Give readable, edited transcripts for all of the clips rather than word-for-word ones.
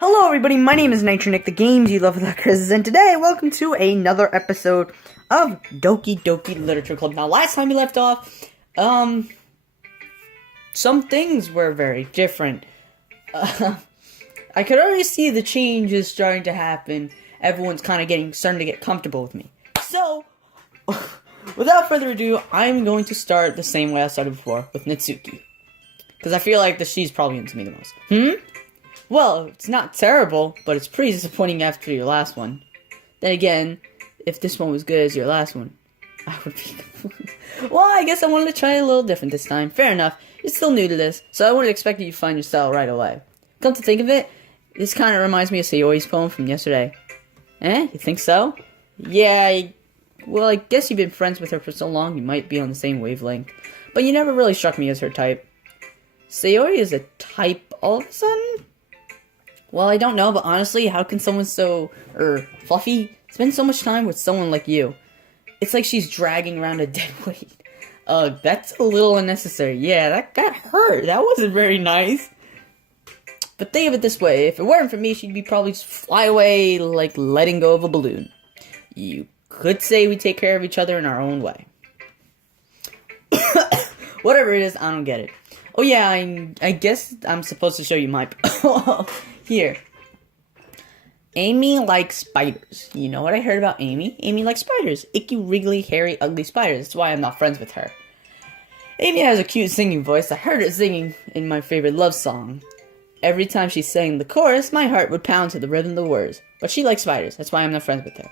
Hello everybody, my name is Nick, the games you love with Chris, and today, welcome to another episode of Doki Literature Club. Now, last time we left off, some things were very different. I could already see the changes starting to happen. Everyone's kind of starting to get comfortable with me. So, without further ado, I'm going to start the same way I started before, with Natsuki. Because I feel like she's probably into me the most. Well, it's not terrible, but it's pretty disappointing after your last one. Then again, if this one was good as your last one, I would be... Well, I guess I wanted to try a little different this time. Fair enough. You're still new to this, so I wouldn't expect you to find your style right away. Come to think of it, this kind of reminds me of Sayoi's poem from yesterday. You think so? Yeah, well, I guess you've been friends with her for so long, you might be on the same wavelength. But you never really struck me as her type. Sayoi is a type all of a sudden? Well, I don't know, but honestly, how can someone so, fluffy spend so much time with someone like you? It's like she's dragging around a dead weight. That's a little unnecessary. Yeah, that got hurt. That wasn't very nice. But think of it this way, if it weren't for me, she'd be probably just fly away like letting go of a balloon. You could say we take care of each other in our own way. Whatever it is, I don't get it. Oh yeah, I guess I'm supposed to show you my... Here. Amy likes spiders. You know what I heard about Amy? Amy likes spiders. Icky, wriggly, hairy, ugly spiders. That's why I'm not friends with her. Amy has a cute singing voice. I heard her singing in my favorite love song. Every time she sang the chorus, my heart would pound to the rhythm of the words. But she likes spiders. That's why I'm not friends with her.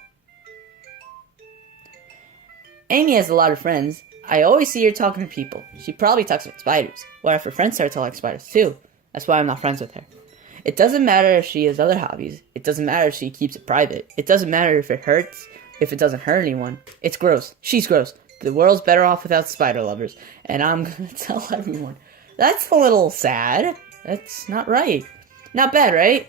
Amy has a lot of friends. I always see her talking to people. She probably talks about spiders. What if her friends start to like spiders too? That's why I'm not friends with her. It doesn't matter if she has other hobbies. It doesn't matter if she keeps it private. It doesn't matter if it hurts, if it doesn't hurt anyone. It's gross. She's gross. The world's better off without spider lovers. And I'm gonna tell everyone. That's a little sad. That's not right. Not bad, right?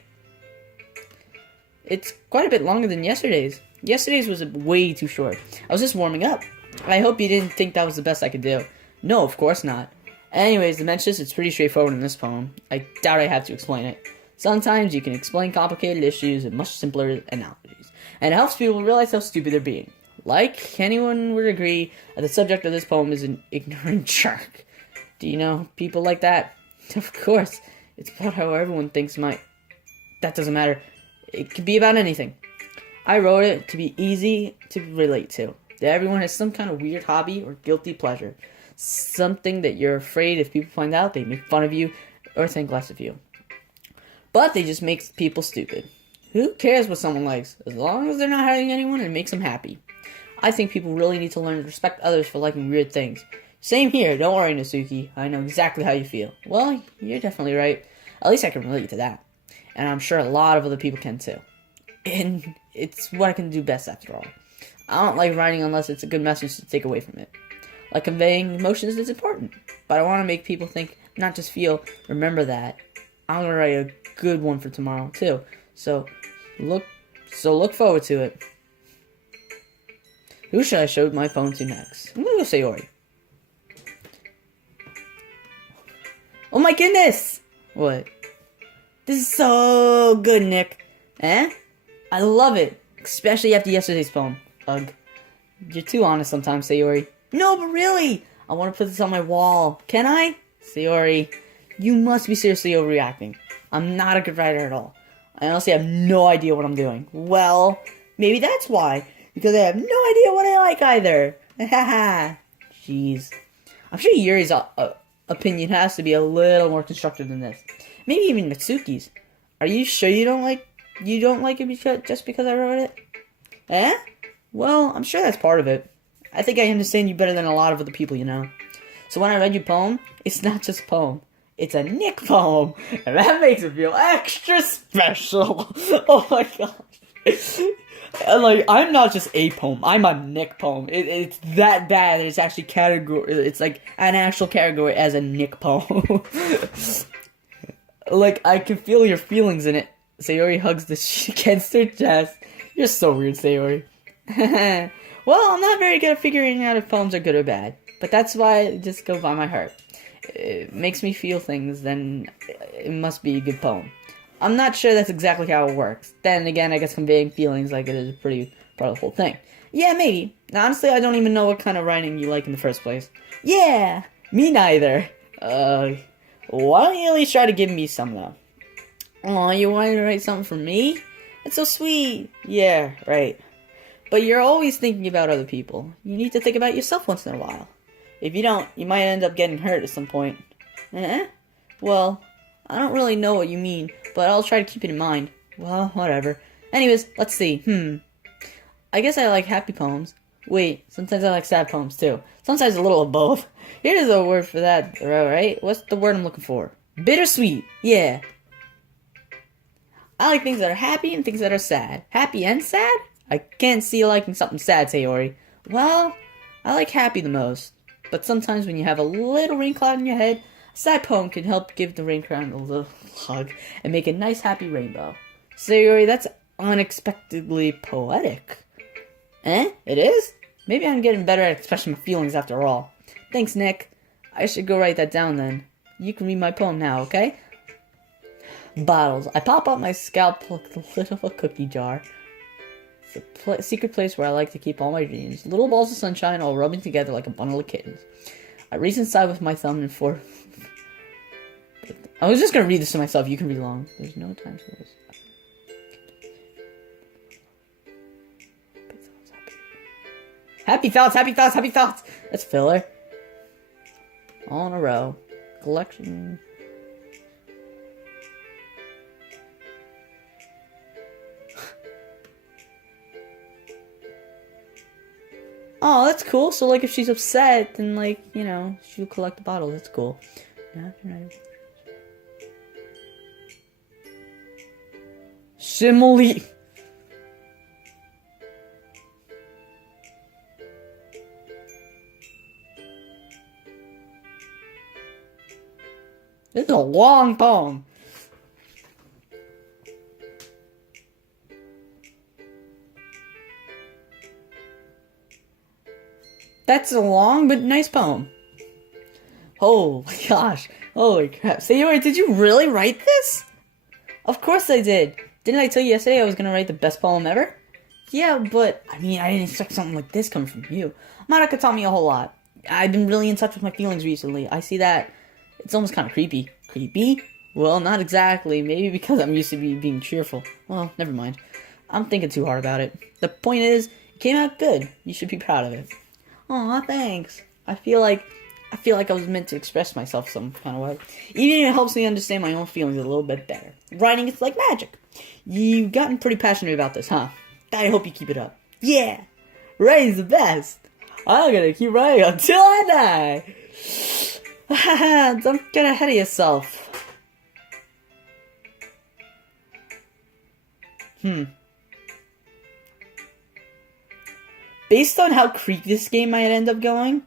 It's quite a bit longer than yesterday's. Yesterday's was way too short. I was just warming up. I hope you didn't think that was the best I could do. No, of course not. Anyways, the message is pretty straightforward in this poem. I doubt I have to explain it. Sometimes you can explain complicated issues in much simpler analogies, and it helps people realize how stupid they're being. Like, anyone would agree that the subject of this poem is an ignorant jerk. Do you know people like that? Of course. It's about how everyone thinks that doesn't matter. It could be about anything. I wrote it to be easy to relate to. That everyone has some kind of weird hobby or guilty pleasure. Something that you're afraid if people find out, they make fun of you or think less of you. But they just make people stupid. Who cares what someone likes? As long as they're not hurting anyone, it makes them happy. I think people really need to learn to respect others for liking weird things. Same here, don't worry, Natsuki. I know exactly how you feel. Well, you're definitely right. At least I can relate to that. And I'm sure a lot of other people can too. And it's what I can do best after all. I don't like writing unless it's a good message to take away from it. Like conveying emotions is important. But I want to make people think, not just feel, remember that. I'm going to write a good one for tomorrow too. So look forward to it. Who should I show my phone to next? I'm going to go Sayori. Oh my goodness! What? This is so good, Nick. I love it. Especially after yesterday's poem. Ugh. You're too honest sometimes, Sayori. No, but really! I want to put this on my wall. Can I? Sayori, you must be seriously overreacting. I'm not a good writer at all. I honestly have no idea what I'm doing. Well, maybe that's why. Because I have no idea what I like either. Haha. Jeez. I'm sure Yuri's opinion has to be a little more constructive than this. Maybe even Natsuki's. Are you sure you don't like it just because I wrote it? Well, I'm sure that's part of it. I think I understand you better than a lot of other people, you know. So when I read your poem, it's not just a poem. It's a Nick poem. And that makes it feel extra special. Oh my gosh. I'm not just a poem. I'm a Nick poem. It's that bad that it's actually it's like an actual category as a Nick poem. I can feel your feelings in it. Sayori hugs the sheet against her chest. You're so weird, Sayori. Well, I'm not very good at figuring out if poems are good or bad. But that's why I just go by my heart. It makes me feel things, then it must be a good poem. I'm not sure that's exactly how it works. Then again, I guess conveying feelings like it is a pretty part of the whole thing. Yeah, maybe. Honestly, I don't even know what kind of writing you like in the first place. Yeah, me neither. Why don't you at least try to give me some, though? Aw, you wanted to write something for me? That's so sweet. Yeah, right. But you're always thinking about other people. You need to think about yourself once in a while. If you don't, you might end up getting hurt at some point. Well, I don't really know what you mean, but I'll try to keep it in mind. Well, whatever. Anyways, let's see. I guess I like happy poems. Wait, sometimes I like sad poems too. Sometimes a little of both. Here's a word for that, right? What's the word I'm looking for? Bittersweet. Yeah. I like things that are happy and things that are sad. Happy and sad? I can't see you liking something sad, Sayori. Well, I like happy the most. But sometimes when you have a little rain cloud in your head, a sad poem can help give the rain cloud a little hug and make a nice happy rainbow. Sayori, that's unexpectedly poetic. It is? Maybe I'm getting better at expressing my feelings after all. Thanks, Nick. I should go write that down then. You can read my poem now, okay? Bottles. I pop up my scalp like the lid of a cookie jar. It's a secret place where I like to keep all my dreams. Little balls of sunshine all rubbing together like a bundle of kittens. I reach inside with my thumb and four... I was just gonna read this to myself. You can read along. There's no time for this. Happy thoughts, happy thoughts, happy thoughts! That's filler. All in a row. Collection... Oh, that's cool. So, like, if she's upset, then, like, you know, she'll collect the bottles. That's cool. Simile. This is a long poem. That's a long but nice poem. Oh my gosh. Holy crap. Sayori, did you really write this? Of course I did. Didn't I tell you yesterday I was gonna write the best poem ever? Yeah, but, I mean, I didn't expect something like this coming from you. Madoka taught me a whole lot. I've been really in touch with my feelings recently. I see that. It's almost kind of creepy. Creepy? Well, not exactly. Maybe because I'm used to being cheerful. Well, never mind. I'm thinking too hard about it. The point is, it came out good. You should be proud of it. Aw, thanks. I feel like I was meant to express myself some kind of way. Even if it helps me understand my own feelings a little bit better. Writing is like magic. You've gotten pretty passionate about this, huh? I hope you keep it up. Yeah! Writing's the best! I'm gonna keep writing until I die! Haha, don't get ahead of yourself. Based on how creepy this game might end up going,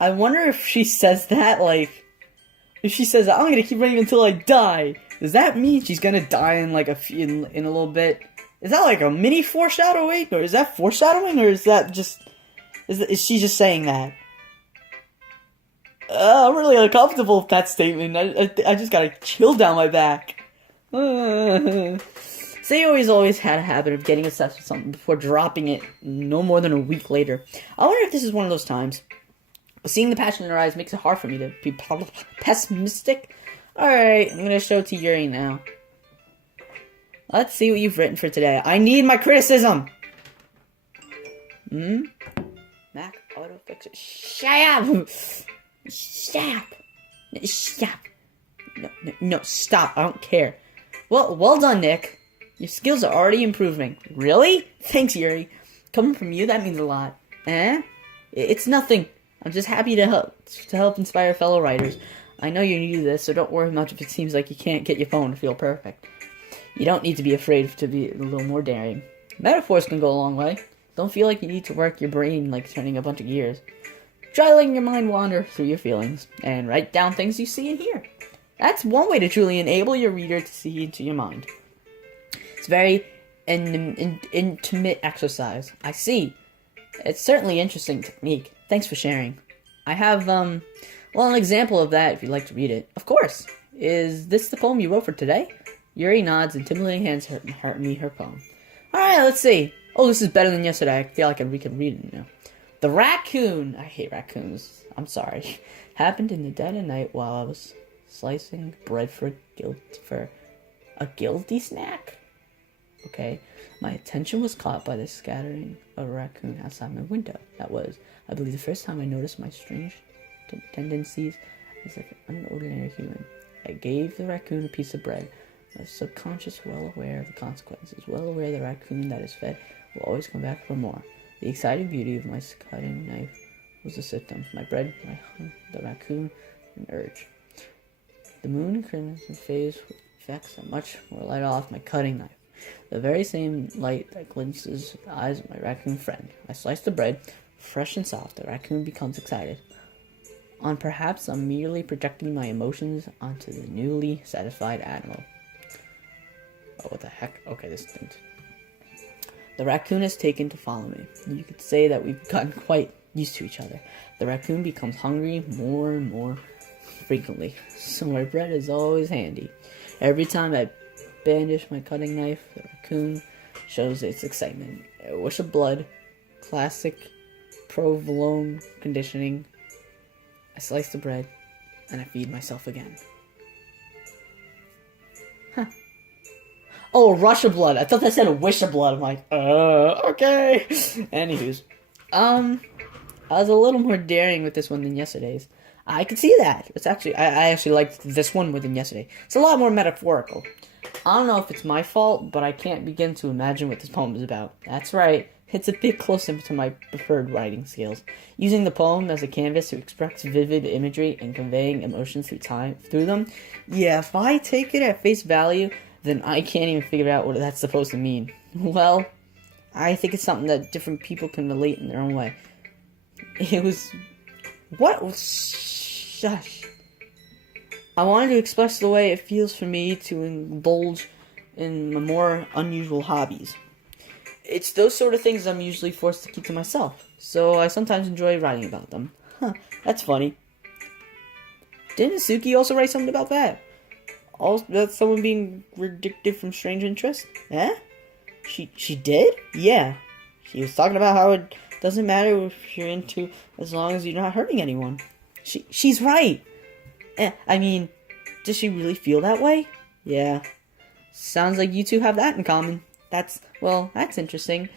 I wonder if she says that, like... If she says, I'm gonna keep writing until I die, does that mean she's gonna die in, like, in a little bit? Is that, like, a mini foreshadowing? Or is that foreshadowing? Or is that just... Is she just saying that? I'm really uncomfortable with that statement. I just got a chill down my back. Sayori's always had a habit of getting obsessed with something before dropping it no more than a week later. I wonder if this is one of those times. Seeing the passion in her eyes makes it hard for me to be pessimistic. Alright, I'm gonna show it to Yuri now. Let's see what you've written for today. I need my criticism! Mac autofixer. Shut up! Stop! Stop! No, stop. I don't care. Well done, Nick. Your skills are already improving. Really? Thanks, Yuri. Coming from you, that means a lot. It's nothing. I'm just happy to help inspire fellow writers. I know you're new to this, so don't worry much if it seems like you can't get your phone to feel perfect. You don't need to be afraid to be a little more daring. Metaphors can go a long way. Don't feel like you need to work your brain like turning a bunch of gears. Try letting your mind wander through your feelings, and write down things you see and hear. That's one way to truly enable your reader to see into your mind. It's very intimate exercise. I see. It's certainly interesting technique. Thanks for sharing. I have, an example of that if you'd like to read it. Of course. Is this the poem you wrote for today? Yuri nods and timidly hands me her poem. Alright, let's see. Oh, this is better than yesterday. I feel like we can read it now. The raccoon. I hate raccoons. I'm sorry. Happened in the dead of night while I was slicing bread for a guilty snack. Okay. My attention was caught by the scattering of a raccoon outside my window. That was, I believe, the first time I noticed my strange tendencies as an unordinary human. I gave the raccoon a piece of bread. My subconscious, well aware of the consequences, well aware the raccoon that is fed will always come back for more. The exciting beauty of my cutting knife was the symptoms. My bread, my hunger, the raccoon, an urge. The moon crimson phase effects are much more light off my cutting knife. The very same light that glints the eyes of my raccoon friend. I slice the bread, fresh and soft. The raccoon becomes excited. On perhaps I'm merely projecting my emotions onto the newly satisfied animal. Oh, what the heck? Okay, this thing. The raccoon has taken to follow me. You could say that we've gotten quite used to each other. The raccoon becomes hungry more and more frequently, so my bread is always handy. Every time I bandish my cutting knife, the raccoon shows its excitement. A wish of blood, classic provolone conditioning. I slice the bread, and I feed myself again. Huh. Oh, a rush of blood. I thought that said a wish of blood. I'm like, okay. Anywho's. I was a little more daring with this one than yesterday's. I could see that. It's actually, I actually liked this one more than yesterday. It's a lot more metaphorical. I don't know if it's my fault, but I can't begin to imagine what this poem is about. That's right. It's a bit closer to my preferred writing skills. Using the poem as a canvas to express vivid imagery and conveying emotions through them. Yeah, if I take it at face value, then I can't even figure out what that's supposed to mean. Well, I think it's something that different people can relate in their own way. It was... What? Shush. I wanted to express the way it feels for me to indulge in my more unusual hobbies. It's those sort of things I'm usually forced to keep to myself, so I sometimes enjoy writing about them. Huh, that's funny. Didn't Suki also write something about that? That's someone being ridiculed from strange interests? Eh? She did? Yeah. She was talking about how it doesn't matter if you're into as long as you're not hurting anyone. She's right. I mean, does she really feel that way? Yeah. Sounds like you two have that in common. That's interesting.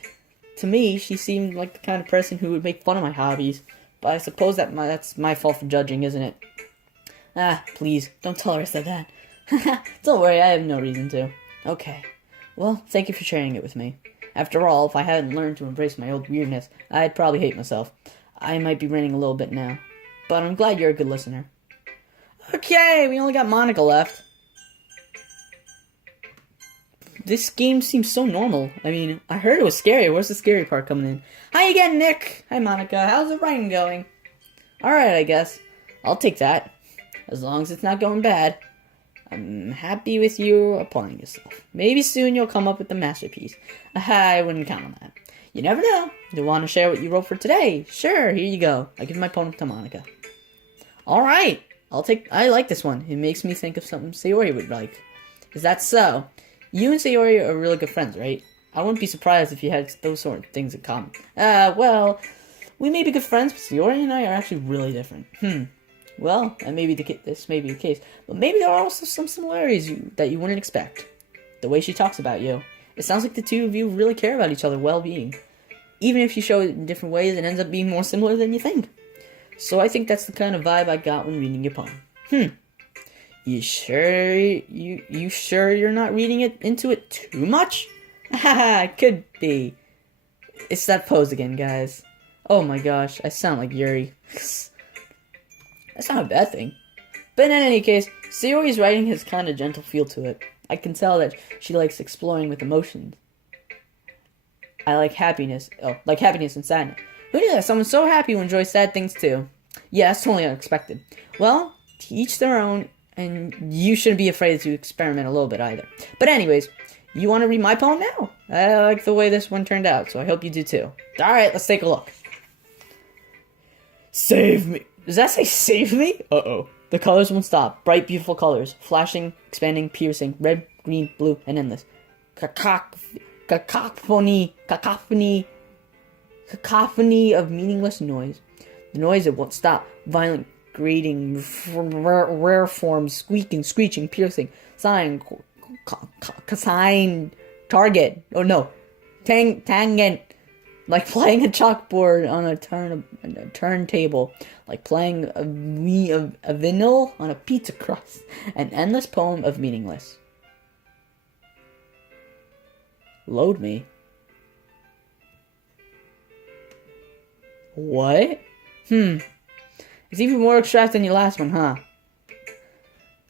To me, she seemed like the kind of person who would make fun of my hobbies. But I suppose that's my fault for judging, isn't it? Ah, please, don't tell her I said that. Don't worry, I have no reason to. Okay. Well, thank you for sharing it with me. After all, if I hadn't learned to embrace my old weirdness, I'd probably hate myself. I might be ranting a little bit now. But I'm glad you're a good listener. Okay, we only got Monica left. This game seems so normal. I mean, I heard it was scary. Where's the scary part coming in? Hi again, Nick. Hi, Monica. How's the writing going? Alright, I guess. I'll take that. As long as it's not going bad. I'm happy with you applying yourself. Maybe soon you'll come up with a masterpiece. I wouldn't count on that. You never know. You want to share what you wrote for today? Sure, here you go. I give my poem to Monica. Alright. I like this one. It makes me think of something Sayori would like. Is that so? You and Sayori are really good friends, right? I wouldn't be surprised if you had those sort of things in common. Well, we may be good friends, but Sayori and I are actually really different. Well, this may be the case, but maybe there are also some similarities that you wouldn't expect. The way she talks about you. It sounds like the two of you really care about each other's well-being. Even if you show it in different ways, it ends up being more similar than you think. So I think that's the kind of vibe I got when reading your poem. You sure you're not reading into it too much? Haha, could be. It's that pose again, guys. Oh my gosh, I sound like Yuri. That's not a bad thing. But in any case, Sayori's writing has kind of gentle feel to it. I can tell that she likes exploring with emotions. I like happiness. Oh, like happiness and sadness. Who knew that someone so happy will enjoy sad things too? Yeah, that's totally unexpected. Well, to each their own, and you shouldn't be afraid to experiment a little bit either. But anyways, you want to read my poem now? I like the way this one turned out, so I hope you do too. Alright, let's take a look. Save me. Does that say save me? Uh-oh. The colors won't stop. Bright, beautiful colors. Flashing, expanding, piercing. Red, green, blue, and endless. Cacophony of meaningless noise. The noise that won't stop. Violent, grating, rare forms, squeaking, screeching, piercing, sighing, target. Oh no, tangent. Like playing a chalkboard on a turntable. Like playing a vinyl on a pizza crust. An endless poem of meaningless. Load me. What? It's even more abstract than your last one, huh?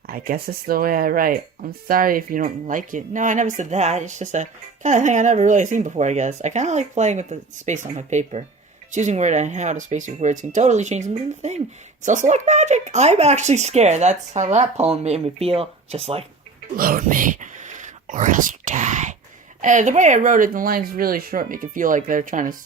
I guess it's the way I write. I'm sorry if you don't like it. No, I never said that. It's just a kind of thing I never really seen before, I guess. I kind of like playing with the space on my paper. Choosing where and how to space your words can totally change the mood of the thing. It's also like magic. I'm actually scared. That's how that poem made me feel. Just like, load me, or else you die. The way I wrote it, the line's really short, make it feel like they're trying to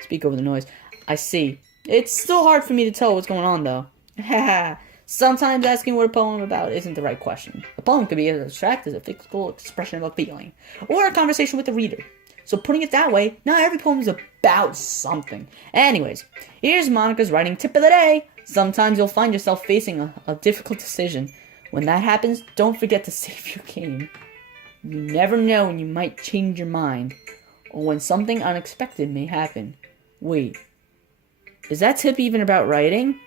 speak over the noise. I see. It's still hard for me to tell what's going on, though. Haha. Sometimes asking what a poem about isn't the right question. A poem could be as abstract as a physical expression of a feeling, or a conversation with the reader. So putting it that way, not every poem is about something. Anyways, here's Monica's writing tip of the day. Sometimes you'll find yourself facing a difficult decision. When that happens, don't forget to save your game. You never know when you might change your mind, or when something unexpected may happen. Wait, is that tip even about writing?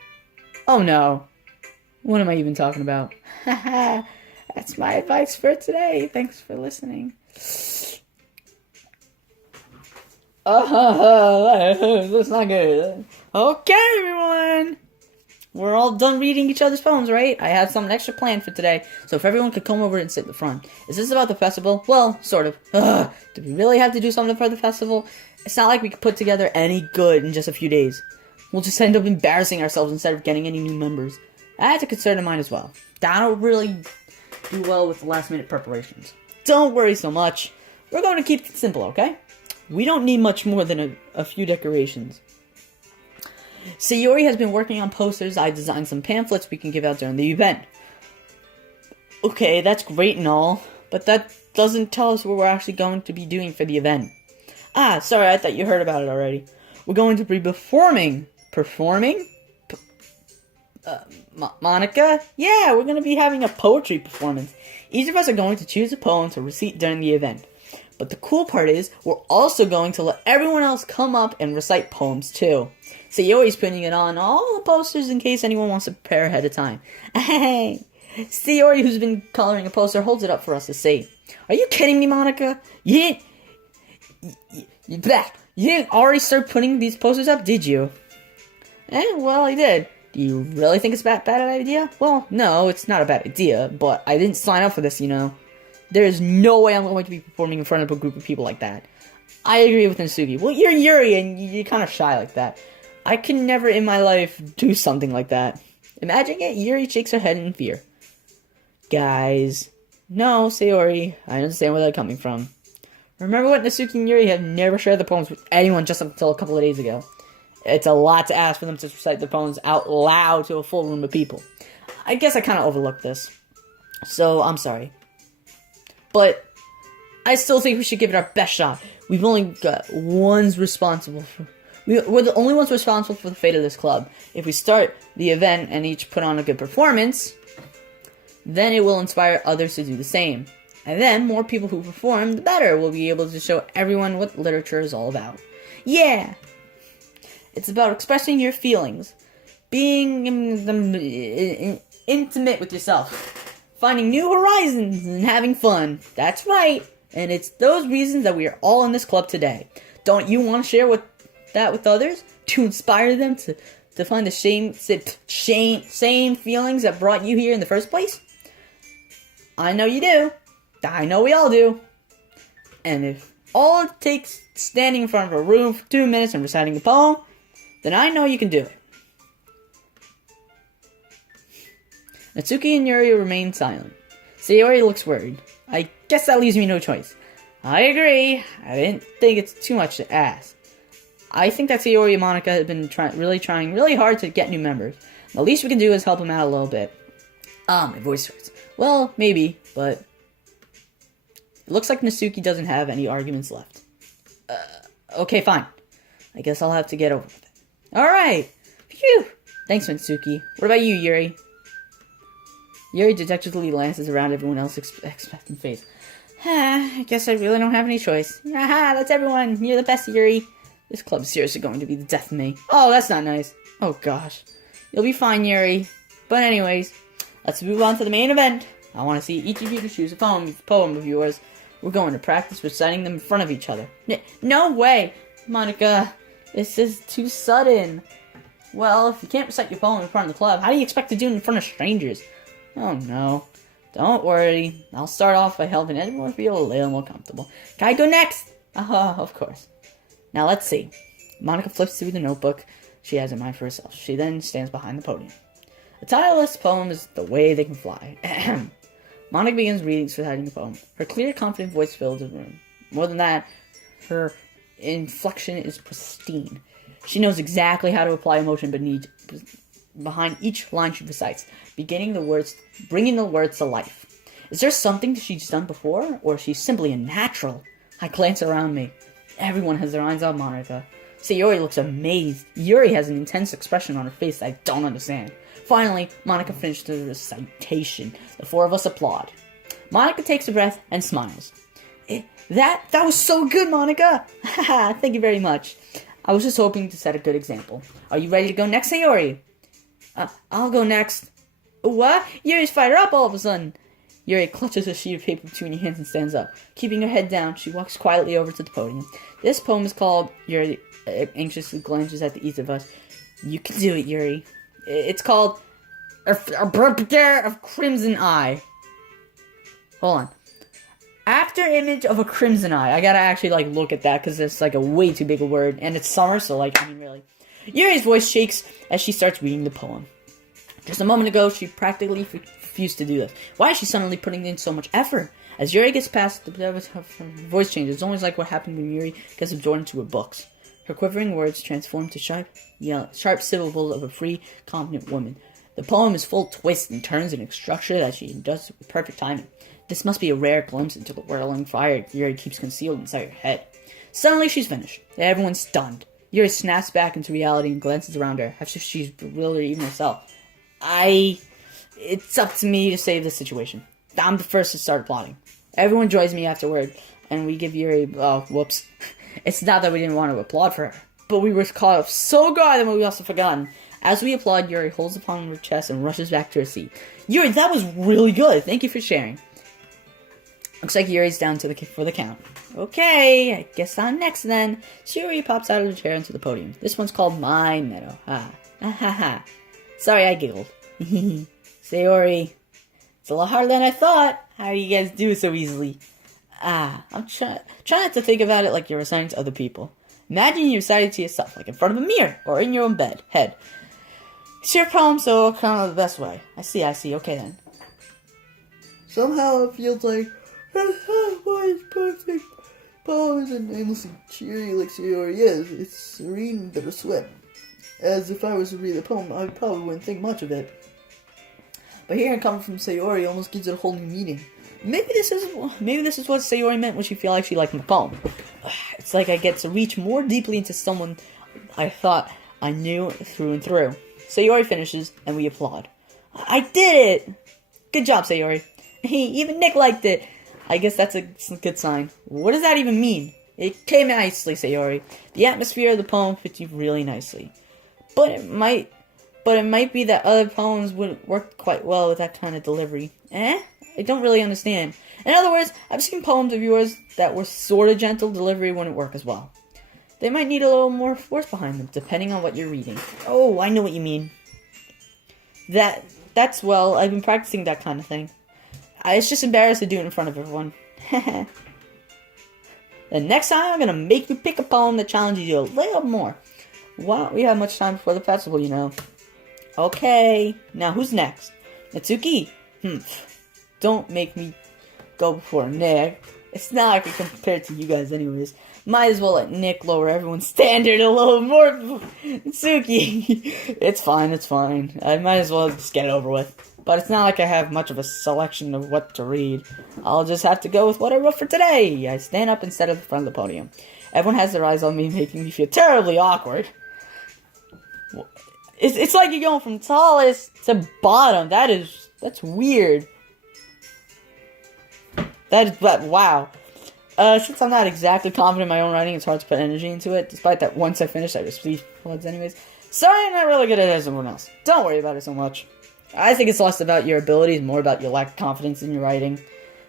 Oh no. What am I even talking about? Haha, that's my advice for today. Thanks for listening. That's not good. Okay, everyone. We're all done reading each other's poems, right? I have something extra planned for today, so if everyone could come over and sit in the front. Is this about the festival? Well, sort of. Do we really have to do something for the festival? It's not like we could put together any good in just a few days. We'll just end up embarrassing ourselves instead of getting any new members. That's a concern of mine as well. I don't really do well with last-minute preparations. Don't worry so much. We're going to keep it simple, okay? We don't need much more than a few decorations. Sayori has been working on posters. I designed some pamphlets we can give out during the event. Okay, that's great and all, but that doesn't tell us what we're actually going to be doing for the event. Ah, sorry, I thought you heard about it already. We're going to be performing. Performing? Monica? Yeah, we're going to be having a poetry performance. Each of us are going to choose a poem to recite during the event. But the cool part is, we're also going to let everyone else come up and recite poems too. Sayori's putting it on all the posters in case anyone wants to prepare ahead of time. Hey, Sayori, who's been coloring a poster, holds it up for us to see. Are you kidding me, Monica? You didn't already start putting these posters up, did you? Well, I did. Do you really think it's a bad idea? Well, no, it's not a bad idea, but I didn't sign up for this, you know. There's no way I'm going to be performing in front of a group of people like that. I agree with Natsuki. Well, you're Yuri, and you're kind of shy like that. I can never in my life do something like that. Imagine it, Yuri shakes her head in fear. Guys. No, Sayori, I understand where they're coming from. Remember what Natsuki and Yuri have never shared the poems with anyone just until a couple of days ago. It's a lot to ask for them to recite the poems out loud to a full room of people. I guess I kind of overlooked this. So, I'm sorry. But I still think we should give it our best shot. We've only got ones responsible for... We're the only ones responsible for the fate of this club. If we start the event and each put on a good performance, then it will inspire others to do the same. And then, more people who perform, the better. We'll be able to show everyone what literature is all about. Yeah! It's about expressing your feelings. Being intimate with yourself. Finding new horizons and having fun. That's right. And it's those reasons that we are all in this club today. Don't you want to share that with others? To inspire them to find the same feelings that brought you here in the first place? I know you do. I know we all do. And if all it takes standing in front of a room for 2 minutes and reciting a poem, then I know you can do it. Natsuki and Yuri remain silent. Sayori looks worried. I guess that leaves me no choice. I agree. I didn't think it's too much to ask. I think that Sayori and Monica have been trying really hard to get new members. The least we can do is help them out a little bit. My voice hurts. Well, maybe, but It looks like Natsuki doesn't have any arguments left. Okay, fine. I guess I'll have to get over with it. Alright! Phew! Thanks, Natsuki. What about you, Yuri? Yuri dejectedly glances around everyone else's expectant face. I guess I really don't have any choice. Haha, that's everyone. You're the best, Yuri. This club is seriously going to be the death of me. Oh, that's not nice. Oh, gosh. You'll be fine, Yuri. But anyways, let's move on to the main event. I want to see each of you to choose a poem of yours. We're going to practice reciting them in front of each other. No way! Monica, this is too sudden. Well, if you can't recite your poem in front of the club, how do you expect to do it in front of strangers? Oh, no. Don't worry. I'll start off by helping everyone feel a little more comfortable. Can I go next? Of course. Now, let's see. Monica flips through the notebook she has in mind for herself. She then stands behind the podium. The title of this poem is The Way They Can Fly. Monica begins reciting the poem. Her clear, confident voice fills the room. More than that, her inflection is pristine. She knows exactly how to apply emotion behind each line she recites, bringing the words to life. Is there something she's done before, or is she simply a natural? I glance around me. Everyone has their eyes on Monica. Sayori looks amazed. Yuri has an intense expression on her face that I don't understand. Finally, Monica finishes the recitation. The four of us applaud. Monica takes a breath and smiles. That was so good, Monica! Haha, thank you very much. I was just hoping to set a good example. Are you ready to go next, Sayori? I'll go next. What? Yuri's fired up all of a sudden. Yuri clutches a sheet of paper between her hands and stands up. Keeping her head down, she walks quietly over to the podium. This poem is called, Yuri anxiously glances at each of us. You can do it, Yuri. It's called A Brother of Crimson Eye. Hold on. After image of a crimson eye. I gotta actually, look at that, because it's, a way too big a word. And it's summer, so, really. Yuri's voice shakes as she starts reading the poem. Just a moment ago, she practically refused to do this. Why is she suddenly putting in so much effort? As Yuri gets past, her voice changes. It's almost like what happened when Yuri gets absorbed into her books. Her quivering words transform to sharp syllables of a free, confident woman. The poem is full of twists and turns in a structure that she does with perfect timing. This must be a rare glimpse into the whirling fire Yuri keeps concealed inside her head. Suddenly, she's finished. Everyone's stunned. Yuri snaps back into reality and glances around her, as if she's bewildered even herself. It's up to me to save the situation. I'm the first to start plotting. Everyone joins me afterward, and we give Yuri, whoops. It's not that we didn't want to applaud for her, but we were caught up so guard that we also forgotten. As we applaud, Yuri holds upon her chest and rushes back to her seat. Yuri, that was really good. Thank you for sharing. Looks like Yuri's down for the count. Okay, I guess I'm next then. Yuri pops out of the chair into the podium. This one's called My Meadow. Ha. Sorry, I giggled. Sayori, it's a lot harder than I thought. How do you guys do it so easily? I'm trying not to think about it like you're reciting to other people. Imagine you recite it to yourself, like in front of a mirror, or in your own head. It's your poem, so kind of the best way. I see. Okay then. Somehow it feels like it's perfect. Poem isn't endlessly cheery like Sayori is. It's serene and bittersweet. As if I was to read the poem, I probably wouldn't think much of it. But hearing it come from Sayori almost gives it a whole new meaning. Maybe this is what Sayori meant when she felt like she liked my poem. It's like I get to reach more deeply into someone I thought I knew through and through. Sayori finishes, and we applaud. I did it! Good job, Sayori. Even Nick liked it. I guess that's a good sign. What does that even mean? It came nicely, Sayori. The atmosphere of the poem fits you really nicely. But it might be that other poems wouldn't work quite well with that kind of delivery. I don't really understand. In other words, I've seen poems of yours that were sort of gentle delivery wouldn't work as well. They might need a little more force behind them, depending on what you're reading. Oh, I know what you mean. That's I've been practicing that kind of thing. It's just embarrassed to do it in front of everyone. The next time, I'm gonna make you pick a poem that challenges you a little more. Wow, we have much time before the festival, you know. Okay, now who's next? Natsuki? Don't make me go before Nick. It's not like I can compare it to you guys anyways. Might as well let Nick lower everyone's standard a little more. Suki, it's fine, it's fine. I might as well just get it over with. But it's not like I have much of a selection of what to read. I'll just have to go with what I wrote for today. I stand up instead of the front of the podium. Everyone has their eyes on me, making me feel terribly awkward. It's like you're going from tallest to bottom. That's weird. Wow. Since I'm not exactly confident in my own writing, it's hard to put energy into it. Despite that, once I finish, I receive floods anyways. Sorry, I'm not really good at it as everyone else. Don't worry about it so much. I think it's less about your abilities, more about your lack of confidence in your writing.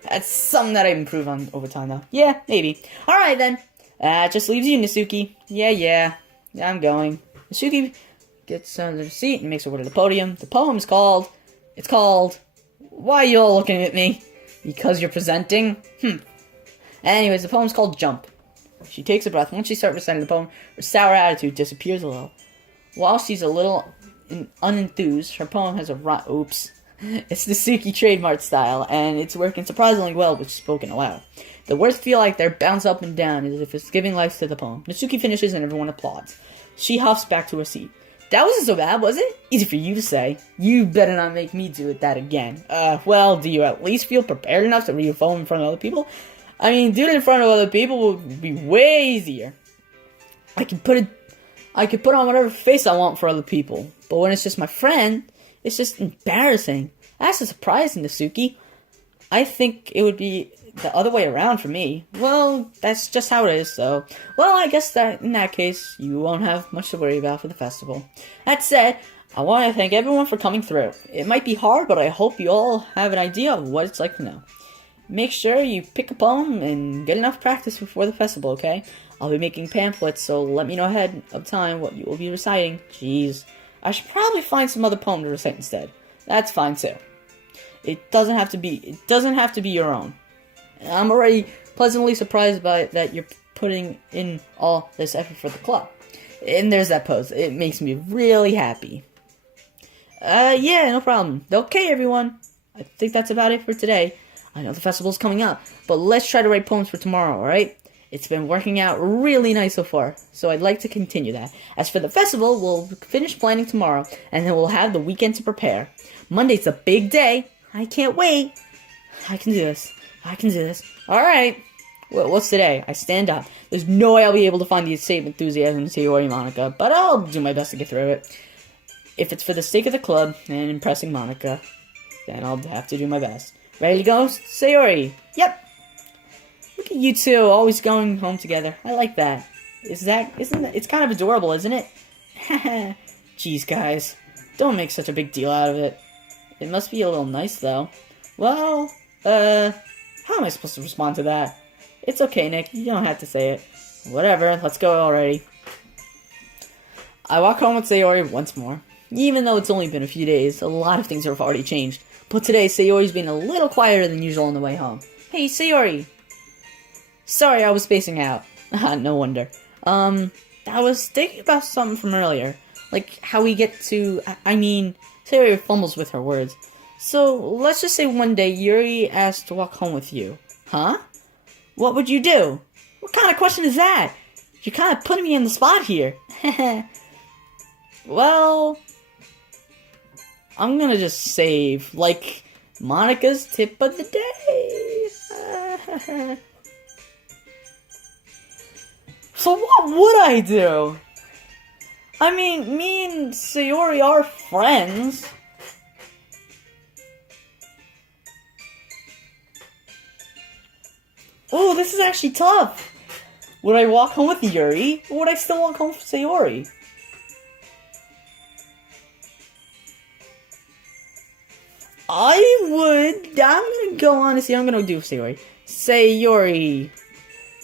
That's something that I improve on over time, though. Yeah, maybe. Alright, then. It just leaves you, Nasuki. Yeah, I'm going. Nasuki gets under the seat and makes her way to the podium. The poem's called... It's called... Why are you all looking at me? Because you're presenting? Anyways, the poem's called Jump. She takes a breath. Once she starts reciting the poem, her sour attitude disappears a little. While she's a little unenthused, her poem has a oops. It's the Suki trademark style, and it's working surprisingly well with spoken aloud. The words feel like they're bounced up and down as if it's giving life to the poem. Nasuki finishes and everyone applauds. She huffs back to her seat. That wasn't so bad, was it? Easy for you to say. You better not make me do that again. Well, do you at least feel prepared enough to read a poem in front of other people? I mean, doing it in front of other people would be way easier. I could put on whatever face I want for other people. But when it's just my friend, it's just embarrassing. That's a surprise, Nasuki. I think it would be the other way around for me. Well, that's just how it is, so... Well, I guess that in that case, you won't have much to worry about for the festival. That said, I want to thank everyone for coming through. It might be hard, but I hope you all have an idea of what it's like to know. Make sure you pick a poem and get enough practice before the festival, okay? I'll be making pamphlets, so let me know ahead of time what you will be reciting. Jeez. I should probably find some other poem to recite instead. That's fine too. It doesn't have to be your own. I'm already pleasantly surprised by it that you're putting in all this effort for the club. And there's that pose. It makes me really happy. Yeah, no problem. Okay, everyone. I think that's about it for today. I know the festival's coming up, but let's try to write poems for tomorrow, alright? It's been working out really nice so far, so I'd like to continue that. As for the festival, we'll finish planning tomorrow, and then we'll have the weekend to prepare. Monday's a big day. I can't wait. I can do this. Alright. Well, what's today? I stand up. There's no way I'll be able to find the same enthusiasm in Sayori Monica, but I'll do my best to get through it. If it's for the sake of the club and impressing Monica, then I'll have to do my best. Ready to go, Sayori? Yep. Look at you two, always going home together. I like that. It's kind of adorable, isn't it? Jeez, guys. Don't make such a big deal out of it. It must be a little nice, though. Well, how am I supposed to respond to that? It's okay, Nick. You don't have to say it. Whatever, let's go already. I walk home with Sayori once more. Even though it's only been a few days, a lot of things have already changed. But today, Sayori's been a little quieter than usual on the way home. Hey, Sayori! Sorry, I was spacing out. No wonder. I was thinking about something from earlier. Like, how we get to... Sayori fumbles with her words. So, let's just say one day Yuri asked to walk home with you. Huh? What would you do? What kind of question is that? You're kind of putting me on the spot here. Well... I'm gonna just save, like, Monica's tip of the day. So what would I do? I mean, me and Sayori are friends. Oh, this is actually tough. Would I walk home with Yuri, or would I still walk home with Sayori? I'm gonna go honestly, I'm gonna do Sayori. Sayori,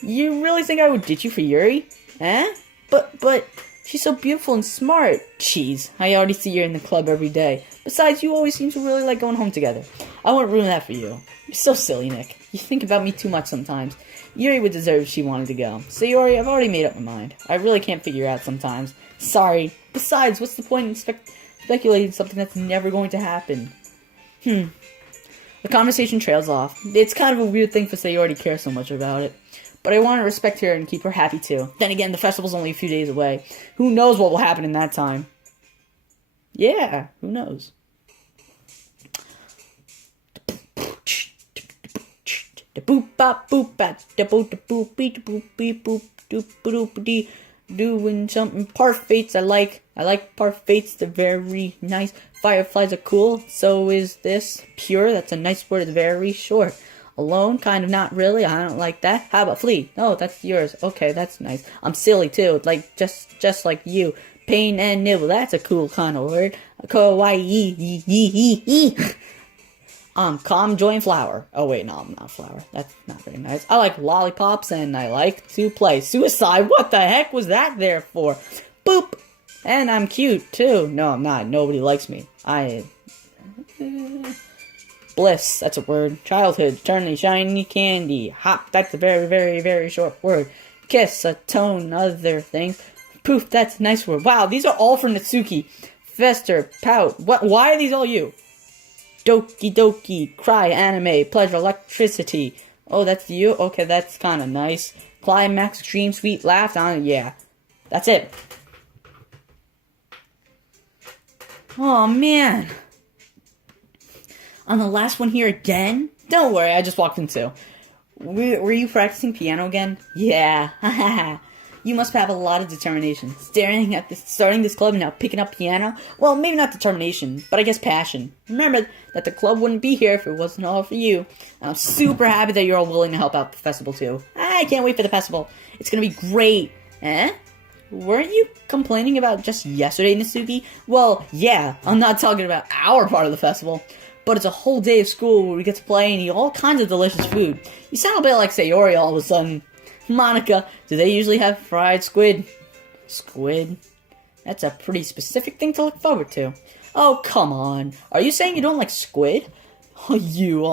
you really think I would ditch you for Yuri? Eh? But, she's so beautiful and smart. Jeez, I already see her in the club every day. Besides, you always seem to really like going home together. I wouldn't ruin that for you. You're so silly, Nick. You think about me too much sometimes. Yuri would deserve if she wanted to go. Sayori, I've already made up my mind. I really can't figure out sometimes. Sorry. Besides, what's the point in speculating something that's never going to happen? The conversation trails off. It's kind of a weird thing for Sayori to care so much about it. But I want to respect her and keep her happy too. Then again, the festival's only a few days away. Who knows what will happen in that time? Yeah, who knows? Doing something parfaits. I like parfaits. They're very nice. Fireflies are cool. So is this. Pure. That's a nice word. It's very short. Alone, kind of not really. I don't like that. How about flea? No, that's yours. Okay, that's nice. I'm silly too. Like just like you. Pain and nibble. That's a cool kind of word. Kawaii. Calm, joy, and flower. Oh wait, no, I'm not flower. That's not very nice. I like lollipops and I like to play. Suicide, what the heck was that there for? Boop! And I'm cute too. No, I'm not. Nobody likes me. Bliss, that's a word. Childhood, eternally shiny candy. Hop, that's a very, very, very short word. Kiss, a tone, other things. Poof, that's a nice word. Wow, these are all from Natsuki. Fester, pout. What? Why are these all you? Doki Doki, cry, anime, pleasure, electricity. Oh, that's you? Okay, that's kind of nice. Climax, dream, sweet, laugh, yeah. That's it. Oh, man. I'm the last one here again? Don't worry, I just walked in too. Were you practicing piano again? Yeah, haha. You must have a lot of determination. Starting this club and now picking up piano? Well, maybe not determination, but I guess passion. Remember that the club wouldn't be here if it wasn't all for you. And I'm super happy that you're all willing to help out the festival too. I can't wait for the festival. It's gonna be great. Eh? Weren't you complaining about just yesterday, Natsuki? Well, yeah, I'm not talking about our part of the festival. But it's a whole day of school where we get to play and eat all kinds of delicious food. You sound a bit like Sayori all of a sudden. Monica, do they usually have fried squid? Squid? That's a pretty specific thing to look forward to. Oh, come on. Are you saying you don't like squid? Oh, you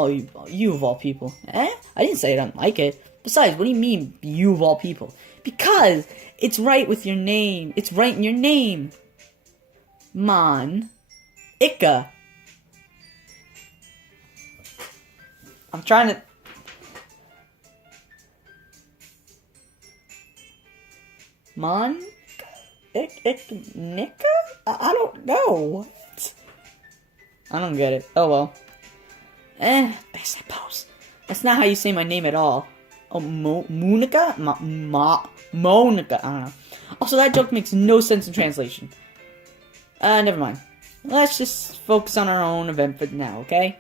of all people. Eh? I didn't say I don't like it. Besides, what do you mean, you of all people? Because it's right with your name. It's right in your name. Ika. I'm trying to... Nika? I don't know. What? I don't get it. Oh well. I suppose. That's not how you say my name at all. Oh, Monica? Monica. I don't know. Also, that joke makes no sense in translation. Never mind. Let's just focus on our own event for now, okay?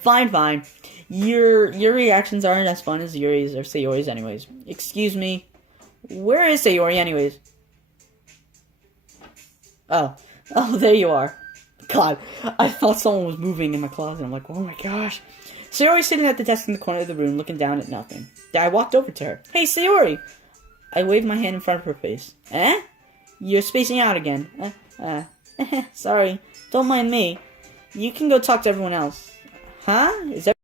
Fine. Your reactions aren't as fun as Yuri's or Sayori's anyways. Excuse me. Where is Sayori anyways? Oh, there you are. God, I thought someone was moving in my closet. I'm like, oh my gosh. Sayori's sitting at the desk in the corner of the room looking down at nothing. I walked over to her. Hey, Sayori! I waved my hand in front of her face. Eh? You're spacing out again. Sorry. Don't mind me. You can go talk to everyone else. Huh? Is that